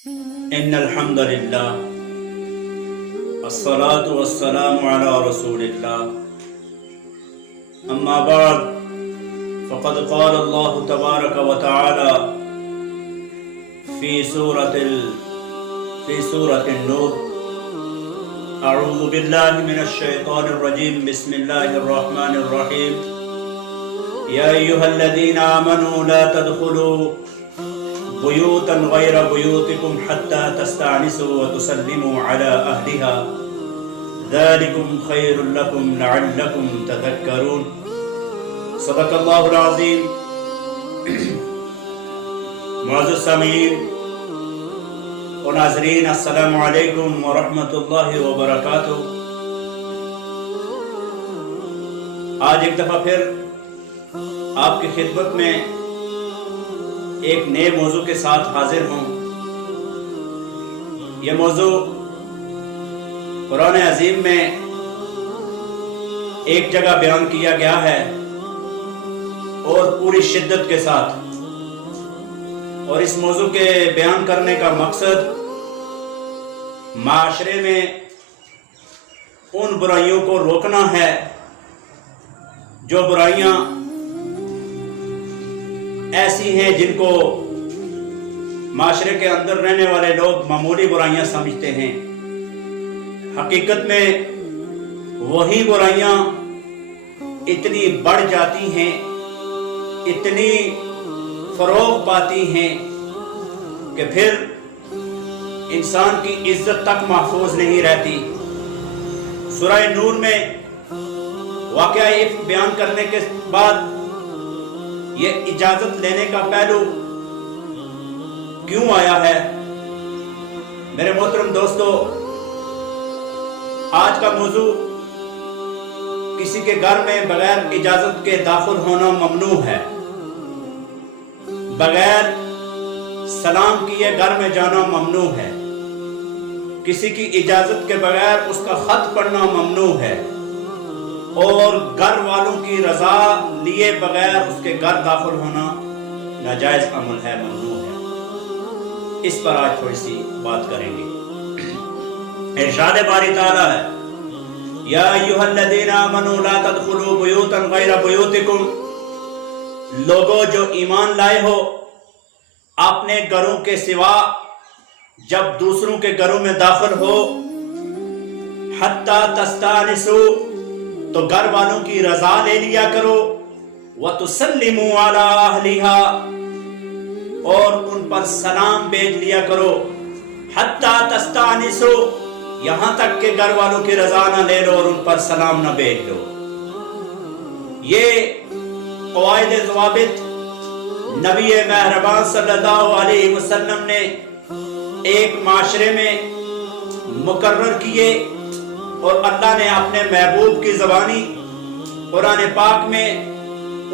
ان الحمد للہ الصلاة والسلام علی رسول اللہ اما بعد فقد قال اللہ تبارک و تعالی فی سورة النور اعوذ باللہ من الشیطان الرجیم بسم اللہ الرحمن الرحیم یا ایہا الذین آمنوا لا تدخلوا بیوتا غیر بیوتکم حتی تستعنسوا وتسلموا علی اہلها ذالکم خیر لکم لعلکم تذکرون۔ صدق اللہ العظیم۔ معزز سامعین و ناظرین، السلام علیکم ورحمۃ اللہ وبرکاتہ۔ آج ایک دفعہ پھر آپ کی خدمت میں ایک نئے موضوع کے ساتھ حاضر ہوں۔ یہ موضوع قرآن عظیم میں ایک جگہ بیان کیا گیا ہے اور پوری شدت کے ساتھ، اور اس موضوع کے بیان کرنے کا مقصد معاشرے میں ان برائیوں کو روکنا ہے جو برائیاں ایسی ہیں جن کو معاشرے کے اندر رہنے والے لوگ معمولی برائیاں سمجھتے ہیں۔ حقیقت میں وہی برائیاں اتنی بڑھ جاتی ہیں، اتنی فروغ پاتی ہیں کہ پھر انسان کی عزت تک محفوظ نہیں رہتی۔ سورہ نور میں واقعہ بیان کرنے کے بعد یہ اجازت لینے کا پہلو کیوں آیا ہے؟ میرے محترم دوستو، آج کا موضوع کسی کے گھر میں بغیر اجازت کے داخل ہونا ممنوع ہے، بغیر سلام کیے گھر میں جانا ممنوع ہے، کسی کی اجازت کے بغیر اس کا خط پڑھنا ممنوع ہے، اور گھر والوں کی رضا لیے بغیر اس کے گھر داخل ہونا ناجائز عمل ہے، ممنوع ہے۔ اس پر آج تھوڑی سی بات کریں گے۔ ارشاد باری تعالیٰ ہے، یا ایھا الذین آمنوا لا تدخلوا بیوتا غیر بیوتکم، لوگوں جو ایمان لائے ہو، اپنے گھروں کے سوا جب دوسروں کے گھروں میں داخل ہو، حتی تستانسوا، تو گھر والوں کی رضا لے لیا کرو، وَتُسَلِّمُوا عَلَىٰ أَهْلِهَا، اور ان پر سلام بھیج لیا کرو، حَتَّى تَسْتَعْنِسُوا، یہاں تک کہ گھر والوں کی رضا نہ لے لو اور ان پر سلام نہ بھیج لو۔ یہ قواعد ضوابط نبی مہربان صلی اللہ علیہ وسلم نے ایک معاشرے میں مقرر کیے، اور اللہ نے اپنے محبوب کی زبانی قرآن پاک میں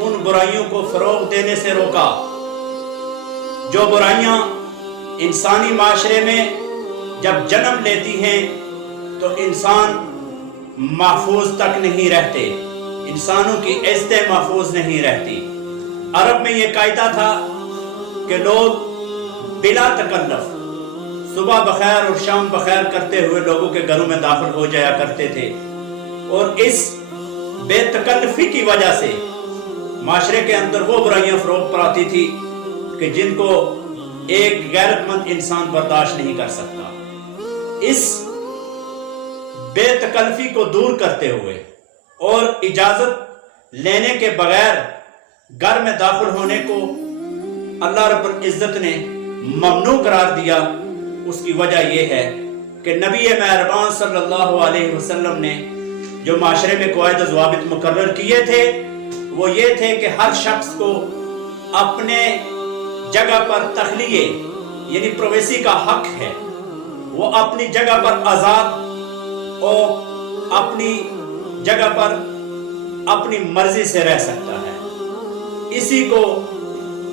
ان برائیوں کو فروغ دینے سے روکا۔ جو برائیاں انسانی معاشرے میں جب جنم لیتی ہیں تو انسان محفوظ تک نہیں رہتے، انسانوں کی عزتیں محفوظ نہیں رہتی۔ عرب میں یہ قاعدہ تھا کہ لوگ بلا تکلف صبح بخیر اور شام بخیر کرتے ہوئے لوگوں کے گھروں میں داخل ہو جایا کرتے تھے، اور اس بے تکلفی کی وجہ سے معاشرے کے اندر وہ برائیاں فروغ پاتی تھی کہ جن کو ایک غیرت مند انسان برداشت نہیں کر سکتا۔ اس بے تکلفی کو دور کرتے ہوئے اور اجازت لینے کے بغیر گھر میں داخل ہونے کو اللہ رب العزت نے ممنوع قرار دیا۔ اس کی وجہ یہ ہے کہ نبی مہربان صلی اللہ علیہ وسلم نے جو معاشرے میں قواعد و ضوابط مقرر کیے تھے وہ یہ تھے کہ ہر شخص کو اپنے جگہ پر تخلیے یعنی پرویسی کا حق ہے، وہ اپنی جگہ پر آزاد اور اپنی جگہ پر اپنی مرضی سے رہ سکتا ہے۔ اسی کو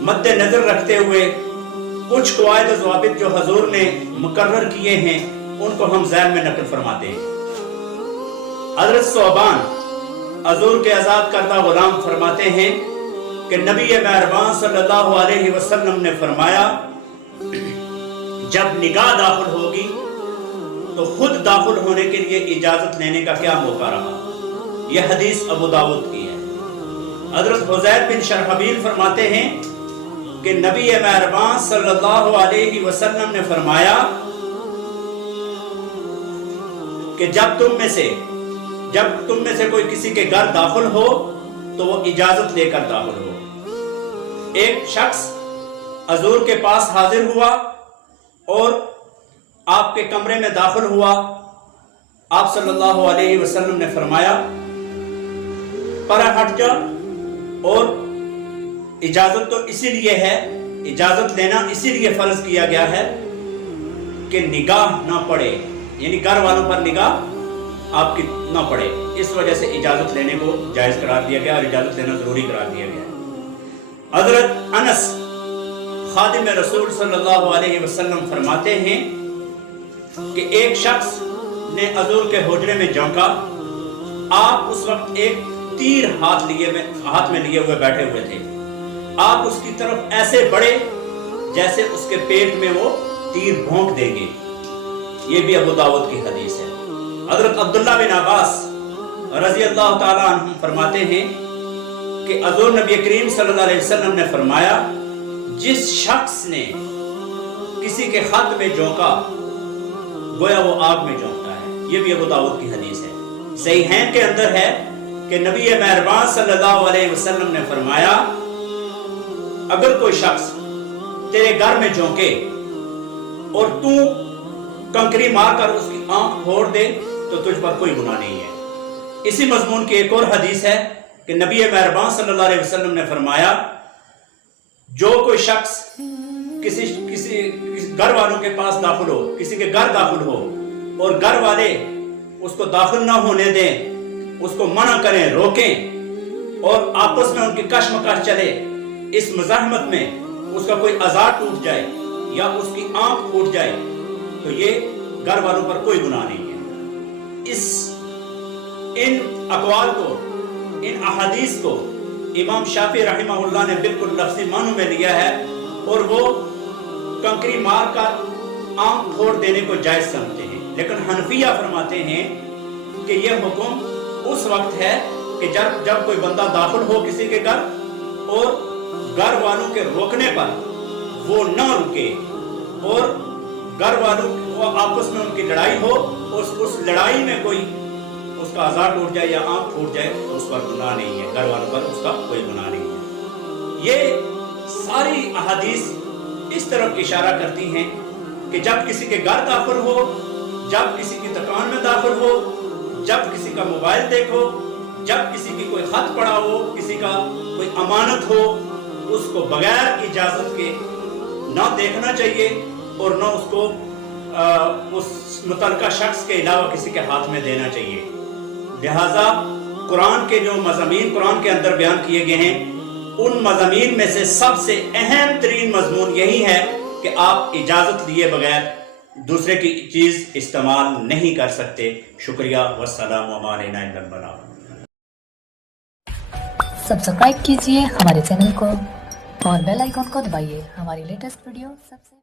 مد نظر رکھتے ہوئے کچھ قواعد و ضوابط جو حضور نے مقرر کیے ہیں ان کو ہم ذہن میں نقل فرماتے ہیں۔ حضرت ثعبان حضور کے آزاد کردہ غلام فرماتے ہیں کہ نبی مہربان صلی اللہ علیہ وسلم نے فرمایا، जब निगाह दाखिल होगी तो खुद दाखिल होने के लिए इजाजत लेने का क्या मौका रहा। यह हदीस अबू दाऊद की है। हजरत हुज़ैर बिन शरहबील फरमाते हैं कि नबी मेहरबान सल्लल्लाहु अलैहि वसल्लम ने फरमाया कि जब तुम में से कोई किसी के घर दाखिल हो तो वो इजाजत लेकर दाखिल हो। एक शख्स हजूर के पास हाजिर हुआ और आपके कमरे में दाखिल हुआ। आप सल्लल्लाहु अलैहि वसल्लम ने फरमाया परा हट जा, और इजाजत तो इसीलिए है, इजाजत लेना इसीलिए फर्ज किया गया है कि निगाह ना पड़े, यानी घर वालों पर निगाह आपकी ना पड़े। इस वजह से इजाजत लेने को जायज करार दिया गया और इजाजत लेना जरूरी करार दिया गया। हजरत अनस खादिम रसूल सल्लल्लाहु अलैहि वसल्लम फरमाते हैं कि एक शख्स ने हजूर के हुजरे में झोंका। आप उस वक्त एक तीर हाथ में लिए हुए बैठे हुए थे। आप उसकी तरफ ऐसे बढ़े जैसे उसके पेट में वो तीर भोंक देंगे। ये भी अबू दाऊद की हदीस है। हजरत अब्दुल्ला बिन अब्बास रज़ी अल्लाह ताला अन्हुम फरमाते हैं कि हजूर नबी करीम सल्लल्लाहु अलैहि वसल्लम ने फरमाया जिस शख्स ने किसी के खत में झोंका गोया वो आग में झोंकता है। ये भी अबू दाऊद की हदीस है। सहीहैन के अंदर है कि नबी मेहरबान सल्लल्लाहु अलैहि वसल्लम ने फरमाया अगर कोई शख्स तेरे घर में झोंके और तू कंकरी मारकर उसकी आंख फोड़ दे तो तुझ पर कोई गुनाह नहीं है। इसी मजमून की एक और हदीस है कि नबी मेहरबान सल्लल्लाहु अलैहि वसल्लम ने फरमाया जो कोई शख्स किसी घर वालों के पास दाखिल हो, किसी के घर दाखिल हो और घर वाले उसको दाखिल ना होने दें, उसको मना करें, रोकें और आपस में उनकी कश्मकश चले, इस मज़ाहमत में उसका कोई अज़ार टूट जाए या उसकी आंख फूट जाए तो ये घर वालों पर कोई गुनाह नहीं है। इन अक़वाल को, इन अहादीस को इमाम शाफी रहमहुल्लाह ने बिल्कुल लफ्ज़ी मानू में लिया है और वो कंकरी मार कर आंख फोड़ देने को जायज समझते हैं। लेकिन हनफिया फरमाते हैं कि यह हुक्म उस वक्त है कि जब कोई बंदा दाखिल हो किसी के घर और घर वालों के रोकने पर वो न रुके और घर वालों को आपस में उनकी लड़ाई हो, उस लड़ाई में कोई उसका अज़ार टूट जाए या आंख फूट जाए तो उस पर गुनाह नहीं है, घर वालों पर उसका कोई गुनाह नहीं है। ये सारी अहादीस इस तरफ इशारा करती हैं कि जब किसी के घर दाखिल हो, जब किसी की दुकान में दाखिल हो, जब किसी का मोबाइल देखो, जब किसी की कोई खत पड़ा हो, किसी का कोई अमानत हो, उसको बगैर इजाजत के ना देखना चाहिए और ना उसको उस मुतलका शख्स के अलावा किसी के हाथ में देना चाहिए। लिहाजा कुरान के जो मज़ामीन कुरान के अंदर बयान किए गए हैं उन मज़ामीन में से सबसे अहम तरीन मज़मून यही है कि आप इजाज़त लिए बगैर दूसरे की चीज़ इस्तेमाल नहीं कर सकते। शुक्रिया वस्सलामु अलैना इल्लल बलाग। सब्सक्राइब कीजिए हमारे चैनल को और बेल आइकॉन को दबाइए हमारी लेटेस्ट वीडियो सबसे